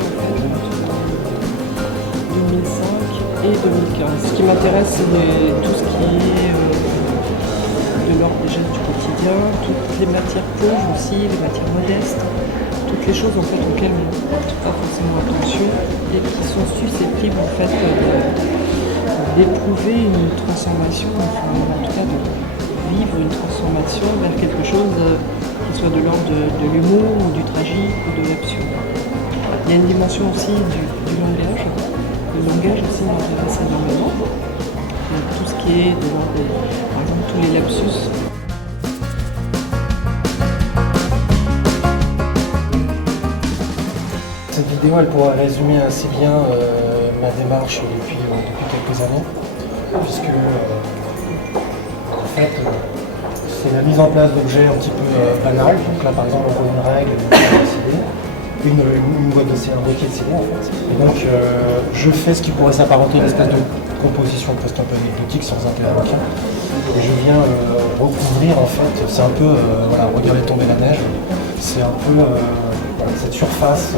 en fait entre 2005 et 2015. Ce qui m'intéresse, c'est tout ce qui est de l'ordre des gestes du quotidien, toutes les matières pauvres aussi, les matières modestes, toutes les choses en fait auxquelles on ne porte pas forcément attention et qui sont susceptibles en fait d'éprouver une transformation, enfin en tout cas de vivre une transformation vers quelque chose qui soit de l'ordre de l'humour ou du tragique ou de l'absurde. Il y a une dimension aussi du langage. Le langage aussi m'intéresse énormément. Tout ce qui est de l'ordre par exemple tous les lapsus. Cette vidéo, elle pourrait résumer assez bien ma démarche depuis quelques années, puisque en fait, c'est la mise en place d'objets un petit peu banals. Donc là, par exemple, on voit une règle, une boîte de CD, un boîtier de CD en fait. Et donc, je fais ce qui pourrait s'apparenter à une espèce de composition presque un peu anecdotique, sans intérêt aucun. Et je viens recouvrir en fait, c'est un peu, voilà, regarder tomber la neige, c'est un peu cette surface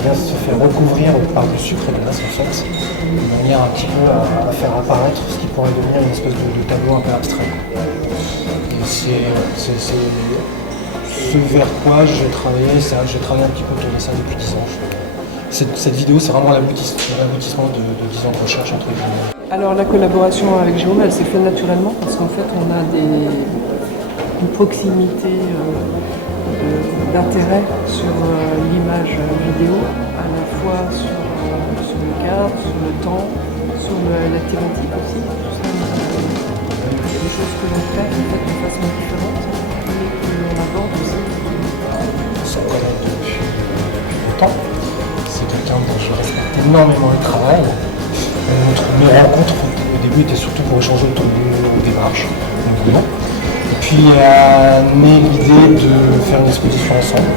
vient se faire recouvrir par du sucre et de glace en fait, de manière un petit peu à faire apparaître ce qui pourrait devenir une espèce de tableau un peu abstrait. Et c'est ce vers quoi j'ai travaillé un petit peu autour de ça depuis 10 ans. Cette vidéo, c'est vraiment l'aboutissement de 10 ans de recherche entre guillemets. Alors la collaboration avec Jérôme, elle s'est faite naturellement parce qu'en fait on a une proximité d'intérêt sur l'image vidéo, à la fois sur le cadre, sur le temps, sur la thématique aussi. Des choses que l'on fait en fait, de façon différente et que l'on aborde aussi. On se connaît depuis longtemps. C'est quelqu'un dont je respecte énormément le travail. Mes rencontres au début étaient surtout pour échanger autour de nos démarches, nos boulons. Et puis a né l'idée de faire une exposition ensemble.